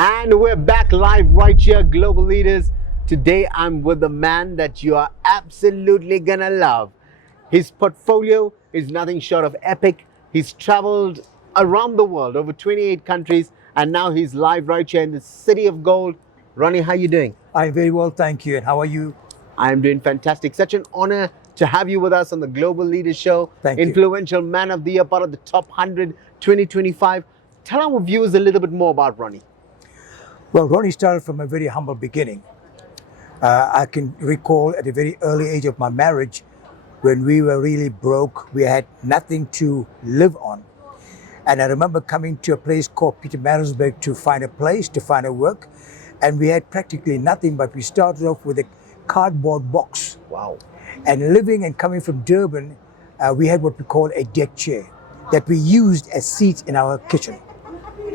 And we're back live right here, Global Leaders. Today I'm with a man that you are absolutely gonna love. His portfolio is nothing short of epic. He's traveled around the world, over 28 countries, and now he's live right here in the City of Gold. Ronnie, how you doing? I'm very well, thank you. And how are you? I'm doing fantastic. Such an honor to have you with us on the Global Leaders Show. Thank you. Influential Man of the Year, part of the Top 100 2025. Tell our viewers a little bit more about Ronnie. Well, Ronnie started from a very humble beginning. I can recall at a very early age of my marriage, when we were really broke, we had nothing to live on. And I remember coming to a place called Pietermaritzburg to find a place, to find a work. And we had practically nothing, but we started off with a cardboard box. Wow. And living and coming from Durban, we had what we call a deck chair that we used as seats in our kitchen.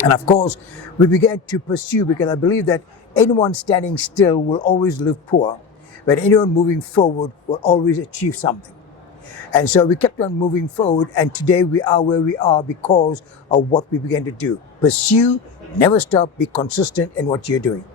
And of course, we began to pursue, because I believe that anyone standing still will always live poor, but anyone moving forward will always achieve something. And so we kept on moving forward, and today we are where we are because of what we began to do. Pursue, never stop, be consistent in what you're doing.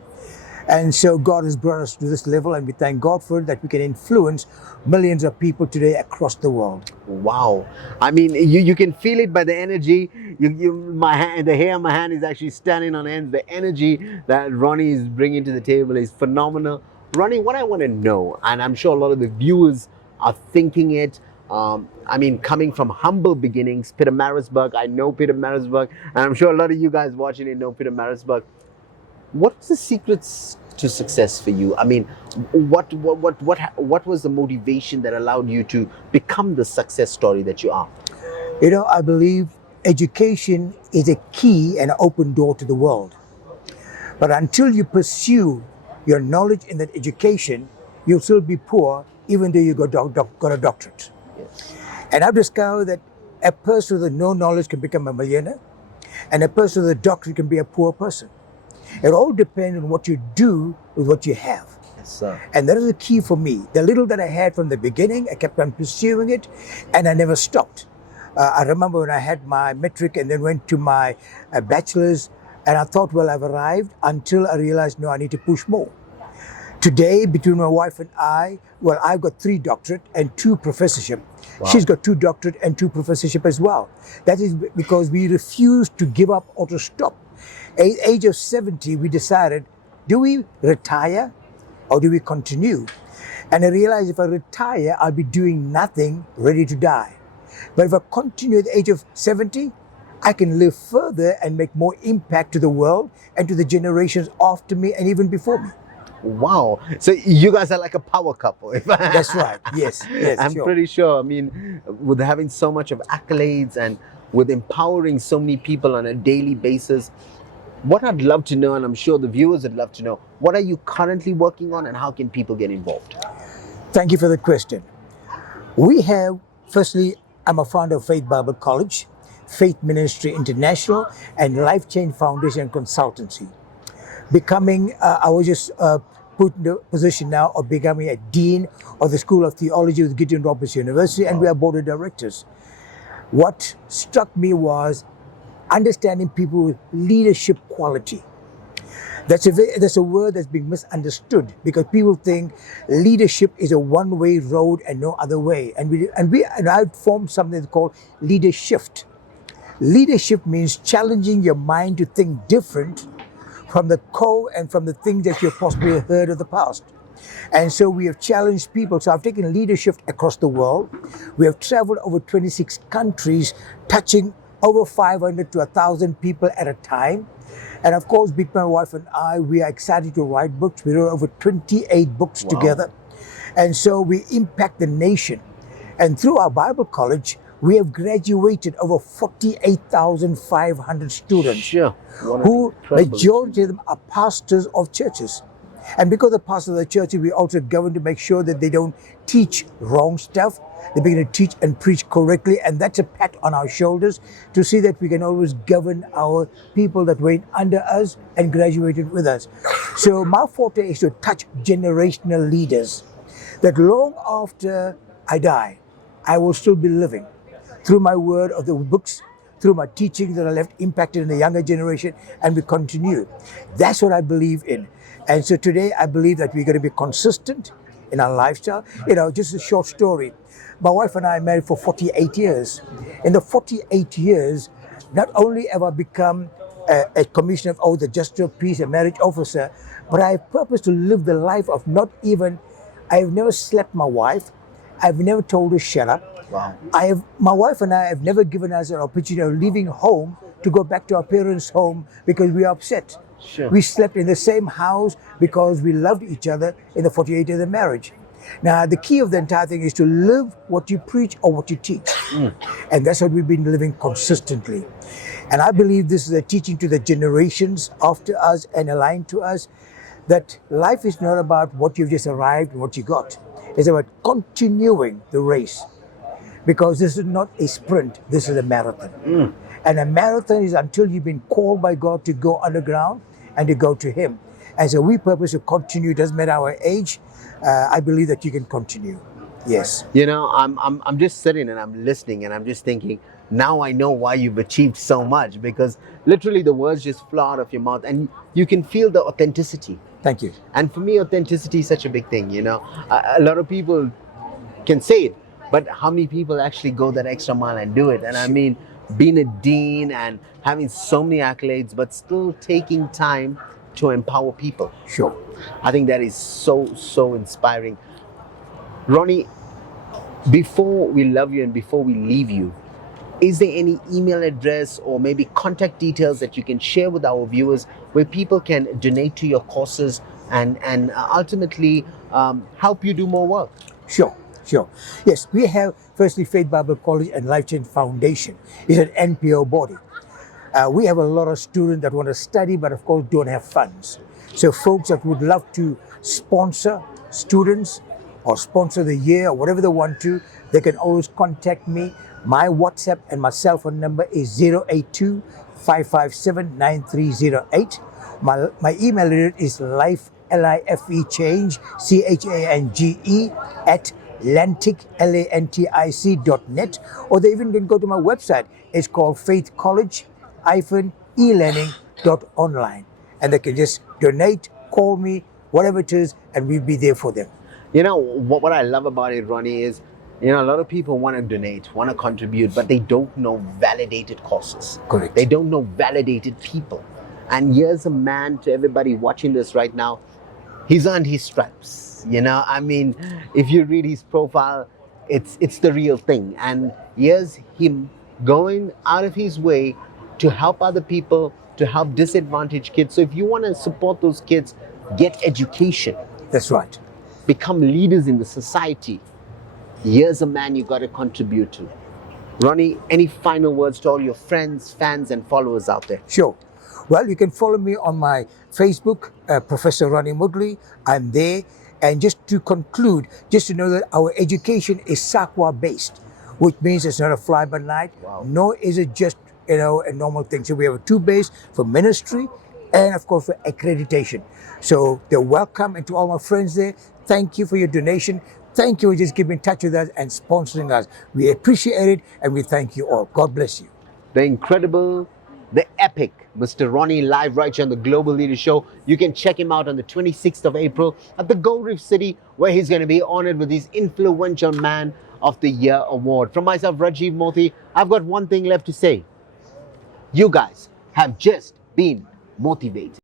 And so God has brought us to this level, and we thank God for it, that we can influence millions of people today across the world. Wow. I mean, you can feel it by the energy. My hand, the hair on my hand is actually standing on end. The energy that Ronnie is bringing to the table is phenomenal. Ronnie, what I want to know, and I'm sure a lot of the viewers are thinking it, I mean, coming from humble beginnings, Pietermaritzburg, I know Pietermaritzburg, and I'm sure a lot of you guys watching it know Pietermaritzburg. What's the secrets to success for you? I mean, what was the motivation that allowed you to become the success story that you are? You know, I believe education is a key and an open door to the world. But until you pursue your knowledge in that education, you'll still be poor, even though you got a doctorate. Yes. And I've discovered that a person with no knowledge can become a millionaire, and a person with a doctorate can be a poor person. It all depends on what you do with what you have. Yes, sir. And that is the key for me. The little that I had from the beginning, I kept on pursuing it, and I never stopped. I remember when I had my metric and then went to my bachelor's, and I thought, well, I've arrived, until I realized, no, I need to push more. Today, between my wife and I, well, I've got 3 doctorate and 2 professorship. Wow. She's got 2 doctorate and 2 professorship as well. That is because we refuse to give up or to stop. At the age of 70, we decided, do we retire or do we continue? And I realized if I retire, I'll be doing nothing, ready to die. But if I continue at the age of 70, I can live further and make more impact to the world and to the generations after me and even before me. Wow. So you guys are like a power couple. That's right. Yes. I'm sure. pretty sure. I mean, with having so much of accolades and with empowering so many people on a daily basis, what I'd love to know, and I'm sure the viewers would love to know, what are you currently working on and how can people get involved? Thank you for the question. We have, firstly, I'm a founder of Faith Bible College, Faith Ministry International, and Life Change Foundation Consultancy. I was just put in the position now of becoming a dean of the School of Theology with Gideon Roberts University, and we are board of directors. What struck me was understanding people with leadership quality. That's a word that's been misunderstood, because people think leadership is a one-way road and no other way. And I formed something called leadership. Leadership means challenging your mind to think different from the core and from the things that you've possibly heard of the past. And so we have challenged people. So I've taken leadership across the world. We have traveled over 26 countries, touching over 500 to 1,000 people at a time. And of course, with my wife and I, we are excited to write books. We wrote over 28 books together. And so we impact the nation. And through our Bible college, we have graduated over 48,500 students, who majority of them are pastors of churches. And because the pastors of the churches, we also govern to make sure that they don't teach wrong stuff. They begin to teach and preach correctly, and that's a pat on our shoulders to see that we can always govern our people that went under us and graduated with us. So my forte is to touch generational leaders, that long after I die, I will still be living through my word of the books, through my teaching that I left impacted in the younger generation, and we continue. That's what I believe in. And so today I believe that we're going to be consistent in our lifestyle. Just a short story. My wife and I are married for 48 years. In the 48 years, not only have I become a commissioner of the Justice of Peace, a marriage officer, but I have purpose to live the life of I have never slapped my wife. I've never told her shut up. Wow. My wife and I have never given us an opportunity of leaving home to go back to our parents' home because we are upset. Sure. We slept in the same house because we loved each other in the 48 years of marriage. Now, the key of the entire thing is to live what you preach or what you teach. And that's what we've been living consistently. And I believe this is a teaching to the generations after us and aligned to us, that life is not about what you've just arrived and what you got. It's about continuing the race. Because this is not a sprint, this is a marathon. And a marathon is until you've been called by God to go underground and to go to Him. And so we purpose to continue, doesn't matter our age. I believe that you can continue. Yes. I'm just sitting and I'm listening and I'm just thinking, now I know why you've achieved so much, because literally the words just flow out of your mouth and you can feel the authenticity. Thank you. And for me, authenticity is such a big thing, A lot of people can say it, but how many people actually go that extra mile and do it? And I mean, being a dean and having so many accolades, but still taking time to empower people. Sure. I think that is so inspiring. Ronnie, before we love you and before we leave you, is there any email address or maybe contact details that you can share with our viewers where people can donate to your courses and ultimately help you do more work? Sure. Yes, we have firstly Faith Bible College and Life Change Foundation. It's an NPO body. We have a lot of students that want to study but of course don't have funds. So folks that would love to sponsor students or sponsor the year or whatever they want to, they can always contact me. My WhatsApp and my cell phone number is 082-557-9308. My email address is life, L-I-F-E change, C-H-A-N-G-E at lantic.net, or they even can go to my website. It's called faithcollege-elearning.online, and they can just donate, call me, whatever it is, and we'll be there for them. What I love about it, Ronnie, is a lot of people want to donate, want to contribute, but they don't know validated causes. Correct. They don't know validated people. And here's a man, to everybody watching this right now, he's earned his stripes. I mean, if you read his profile, it's the real thing. And here's him going out of his way to help other people, to help disadvantaged kids. So if you want to support those kids, get education. That's right. Become leaders in the society. Here's a man you got to contribute to. Ronnie, any final words to all your friends, fans, and followers out there? Sure. Well, you can follow me on my Facebook, Professor Ronnie Moodley. I'm there. And just to conclude, just to know that our education is Sakwa based, which means it's not a fly-by-night, Wow. nor is it just a normal thing. So we have a 2 base for ministry and of course for accreditation. So they're welcome, and to all my friends there, thank you for your donation. Thank you for just keeping in touch with us and sponsoring us. We appreciate it and we thank you all. God bless you. The incredible, the epic Mr. Ronnie, live right here on the Global Leader Show. You can check him out on the 26th of April at the Gold Reef City, where he's going to be honored with his Influential Man of the Year award. From myself, Rajiv Mothie, I've got one thing left to say. You guys have just been motivated.